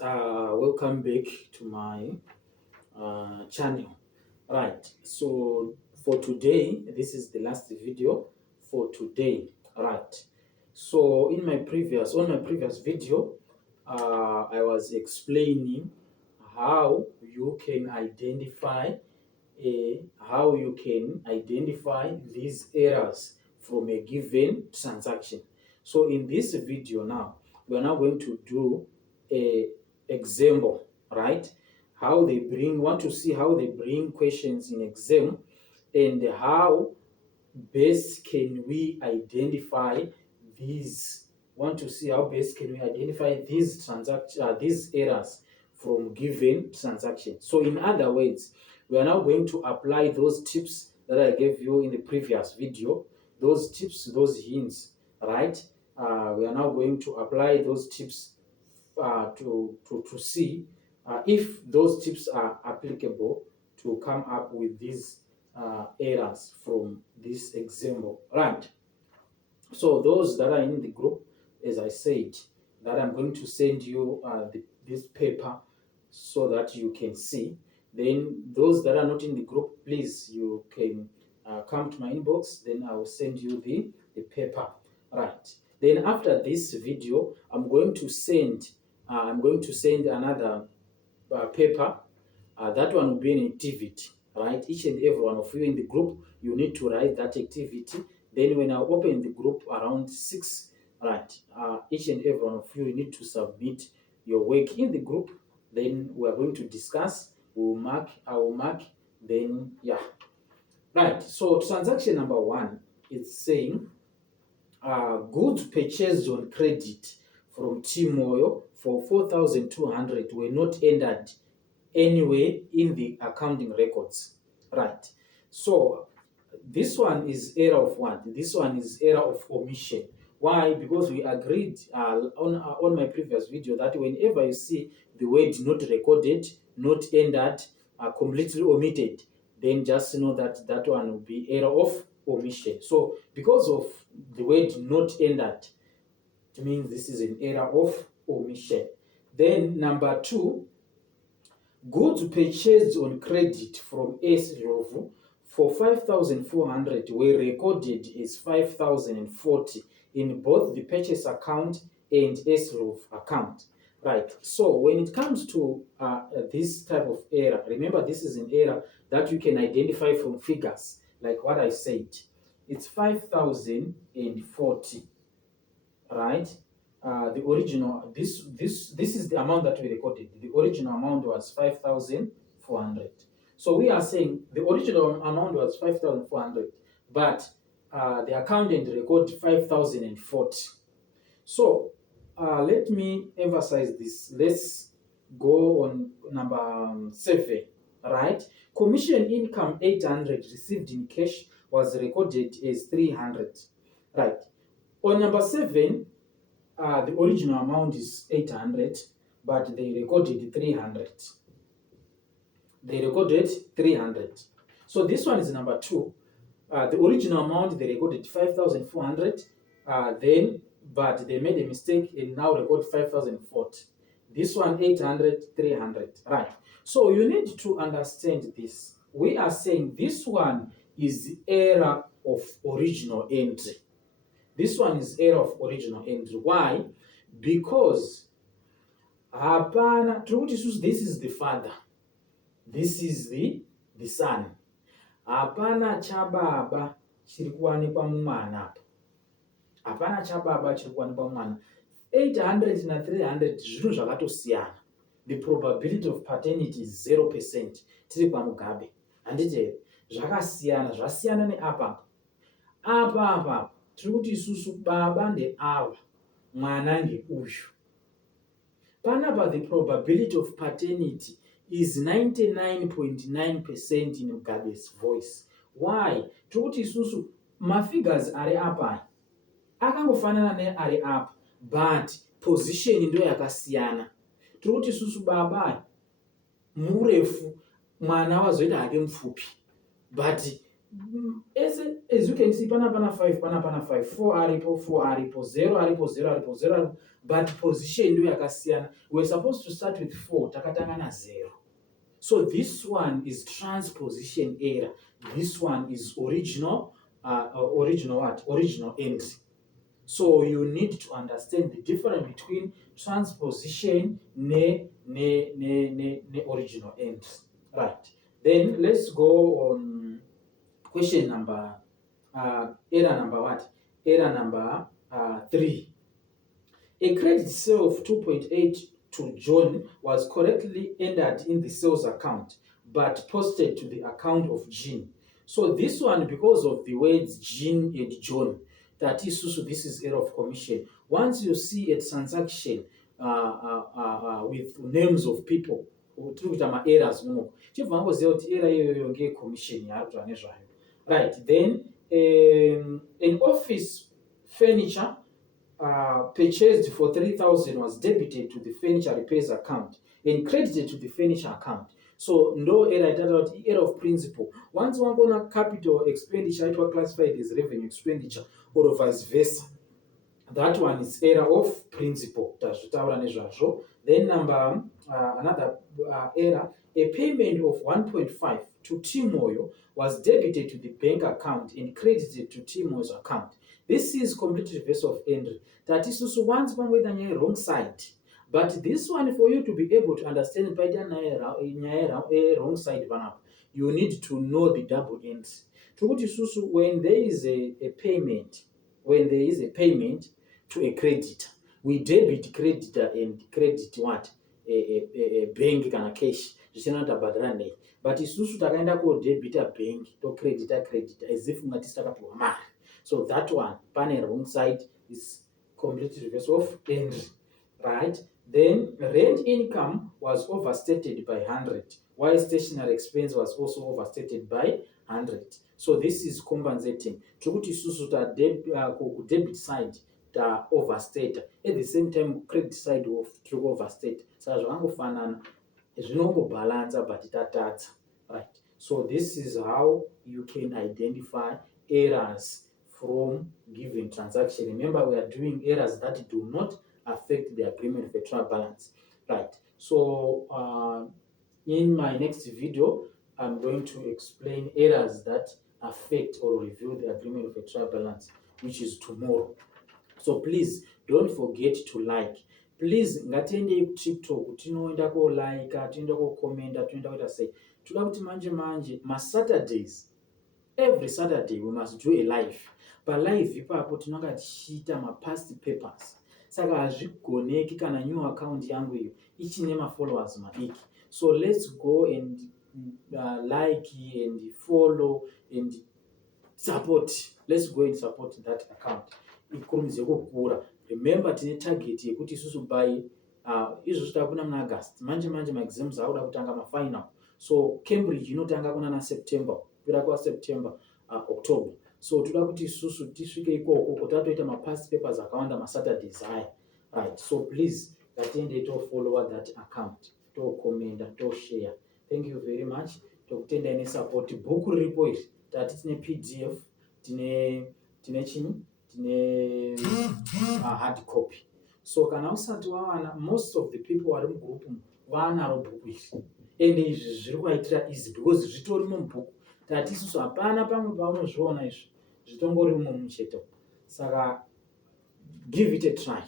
Welcome back to my channel. Right, so for today, this is the last video for today. Right, so on my previous video, I was explaining how you can identify these errors from a given transaction. So in this video now, we are now going to do a example, right? Want to see how they bring questions in exam and how best can we identify these. Want to see how best can we identify these errors from given transactions. So in other words, we are now going to apply those tips that I gave you in the previous video, those tips, those hints, right? We are now going to apply those tips to see if those tips are applicable to come up with these errors from this example, right? So those that are in the group, as I said, that I'm going to send you this paper so that you can see. Then those that are not in the group, please, you can come to my inbox, then I will send you the paper, right? Then after this video, I'm going to send another paper. That one will be an activity, right? Each and every one of you in the group, you need to write that activity. Then when I open the group around 6, right, each and every one of you need to submit your work in the group. Then we are going to discuss, I will mark, then yeah. Right, so transaction number 1 is saying goods purchased on credit from T-Moyo for 4,200 were not entered anywhere in the accounting records. Right. So this one is error of what? This one is error of omission. Why? Because we agreed on my previous video that whenever you see the word not recorded, not entered, completely omitted, then just know that that one will be error of omission. So because of the word not entered, it means this is an error of omission. Then number 2, goods purchased on credit from S-Love for 5,400 were recorded as 5,040 in both the purchase account and S-Love account. Right. So when it comes to this type of error, remember this is an error that you can identify from figures, like what I said. It's 5,040, right? The original, this is the amount that we recorded. The original amount was 5,400. So we are saying the original amount was 5,400, but the accountant recorded 5,040. So let me emphasize this. Let's go on number 7, right? Commission income 800 received in cash was recorded as 300, right? On number 7, the original amount is 800, but they recorded 300. They recorded 300. So this one is number 2. The original amount they recorded 5,400, but they made a mistake and now record 5,040. This one 800, 300, right? So you need to understand this. We are saying this one is the error of original entry. This one is error of original entry. Why? Because this is the father, this is the son. Hapana cha baba chiri kuwanikwa mumwana apa. Hapana cha baba chiri kuwanikwa mumwana. 800 na 300 zvinhu zvakatosiyana. The probability of paternity is 0%. Tiri pamugabe. Handiti here. Zvasiyana neapa. Apa. Tiri kuti isusu baba ndeava, mwana ngeuyu. Panapa the probability of paternity is 99.9% in Mugabe's voice. Why? Tiri kuti isusu mafigures ari apa akangofanana neari apa, but position ndio yakasiyana. Tiri kuti isusu baba murefu, mwana wazoita hake mupfupi, but As you can see, pana 5, pana 5, 4 aripo, 4 aripo, 0 aripo, 0 aripo, 0 aripo, but position ndio yakasiyana. We're supposed to start with 4, takatanga na 0. So this one is transposition error. This one is original what? Original entry. So you need to understand the difference between transposition ne original entry. Right. Then let's go on question number error number what? Error number 3. A credit sale of 2.8 to John was correctly entered in the sales account, but posted to the account of Jean. So this one, because of the words Jean and John, that is also, this is error of commission. Once you see a transaction with names of people, errors commission. Right, then an office furniture purchased for 3,000 was debited to the furniture repairs account and credited to the furniture account. So no error, error of principle. Once one gonna capital expenditure, it was classified as revenue expenditure or vice versa. That one is error of principle. Then another error, a payment of 1.5 to Timoyo was debited to the bank account and credited to Timoyo's account. This is completely reverse of entry. That is also once one way the wrong side. But this one, for you to be able to understand by the wrong side, you need to know the double entry. When there is a payment, to a creditor, we debit creditor and credit what? A bank kana cash. But isusu takaenda kodebita bank to creditor as if ngati takapuwa mari. So that one, pane wrong side, is completely reverse of entry, right? Then rent income was overstated by 100, while stationary expense was also overstated by 100. So this is compensating. Tokuti isusu ta debit side ta overstate. At the same time, credit side of to overstate. So zvangofanana balance, but itatadza, right? So this is how you can identify errors from given transaction. Remember, we are doing errors that do not affect the agreement of a trial balance, right? So in my next video, I'm going to explain errors that affect or reveal the agreement of a trial balance, which is tomorrow. So please don't forget to like. Please ngatiende kuTikTok, tinoenda like, tinoenda kokomenta, tinoenda kuita sei. Toda kuti manje Saturdays, every Saturday we must do a live. Live ipapo tinonga tichiita past papers. Saka hazvigoneki kana new account yangu iyo ichine followers madiki. So let's go and like and follow and support. Let's go and support that account. Ikurumidze kukura. Remember tine target yekuti isusu by izvo takuna muna August. Manje my exams akuda kutanga final. So Cambridge inotanga kuna September. Kupera kwa September, October. So toda kuti isusu tisvike ikoko tatoita past papers akawanda Saturdays haya. Right. So please ngatiende to follow that account, to comment, to share. Thank you very much. Tokutenda ine support book riripo iri. Tati tine PDF, tine hard copy. So kana usati wawana, most of the people vari mugroup vanaro bhuku iri. And izvi zviri kuvaitira easy because zvitori mubhuku. Tati isusu hapana pamwe paunozviona izvi zvitongori mucheto. Saka give it a try.